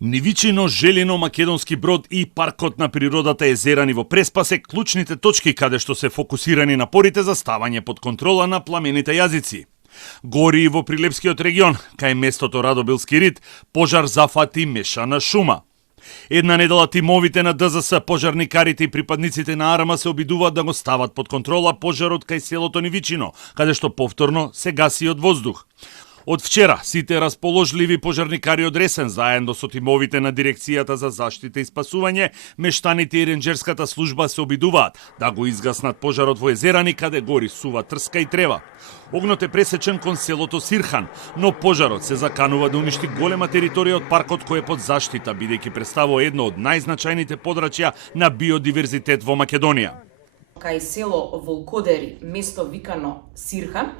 Нивичино, Желино, Македонски Брод и паркот на природата Езерани во Преспа се клучните точки каде што се фокусирани напорите за ставање под контрола на пламените јазици. Гори и во Прилепскиот регион, кај местото Радобилски рид, пожар зафати мешана шума. Една недела тимовите на ДЗС, пожарникарите и припадниците на АРМА се обидуваат да го стават под контрола пожарот кај селото Нивичино, каде што повторно се гаси од воздух. Од вчера, сите расположливи пожарникари од Ресен, заедно со тимовите на Дирекцијата за заштита и спасување, мештаните и ренџерската служба се обидуваат да го изгаснат пожарот во Езерани, каде гори сува трска и трева. Огнот е пресечен кон селото Сирхан, но пожарот се заканува да уништи голема територија од паркот кој е под заштита, бидејќи представува едно од најзначајните подрачја на биодиверзитет во Македонија. Кај село Волкодери, место викано Сирхан,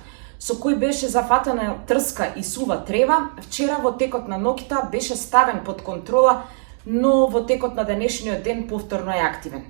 со кој беше зафатена трска и сува трева, вчера во текот на ноќта беше ставен под контрола, но во текот на денешниот ден повторно е активен.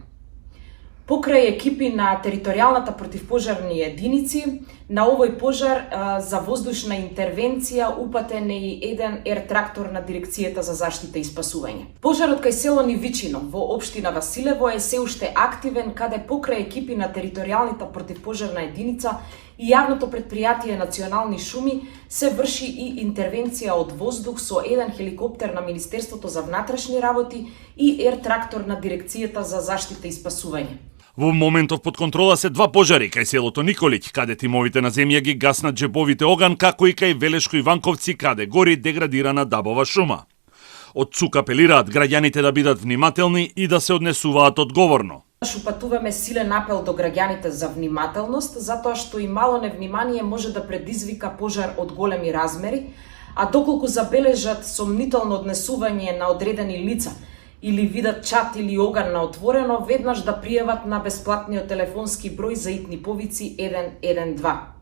Покрај екипи на територијалната противпожарни единици, на овој пожар за воздушна интервенција упатен е и еден ер-трактор на Дирекцијата за заштита и спасување. Пожарот кај село Нивичино во општина Василево е се уште активен, каде покрај екипи на територијалната противпожарна единица и јавното предпријатие Национални шуми се врши и интервенција од воздух со еден хеликоптер на Министерството за внатрешни работи и ер-трактор на Дирекцијата за заштита и спасување. Во моментов под контрола се два пожари кај селото Николиќ, каде тимовите на земја ги гаснат джебовите оган, како и кај Велешко Иванковци, каде гори деградирана дабова шума. Од ЦУК апелираат граѓаните да бидат внимателни и да се однесуваат одговорно. Упатуваме силен апел до граѓаните за внимателност, затоа што и мало невнимание може да предизвика пожар од големи размери, а доколку забележат сомнително однесување на одредени лица или видат чат или оган на отворено, веднаш да пријават на бесплатниот телефонски број за итни повици 112.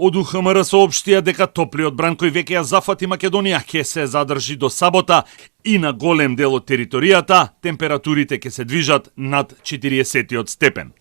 Од УХМР соопштија дека топлиот бранкој веќе ја зафати Македонија, ќе се задржи до сабота и на голем дел од територијата температурите ќе се движат над 40 степен.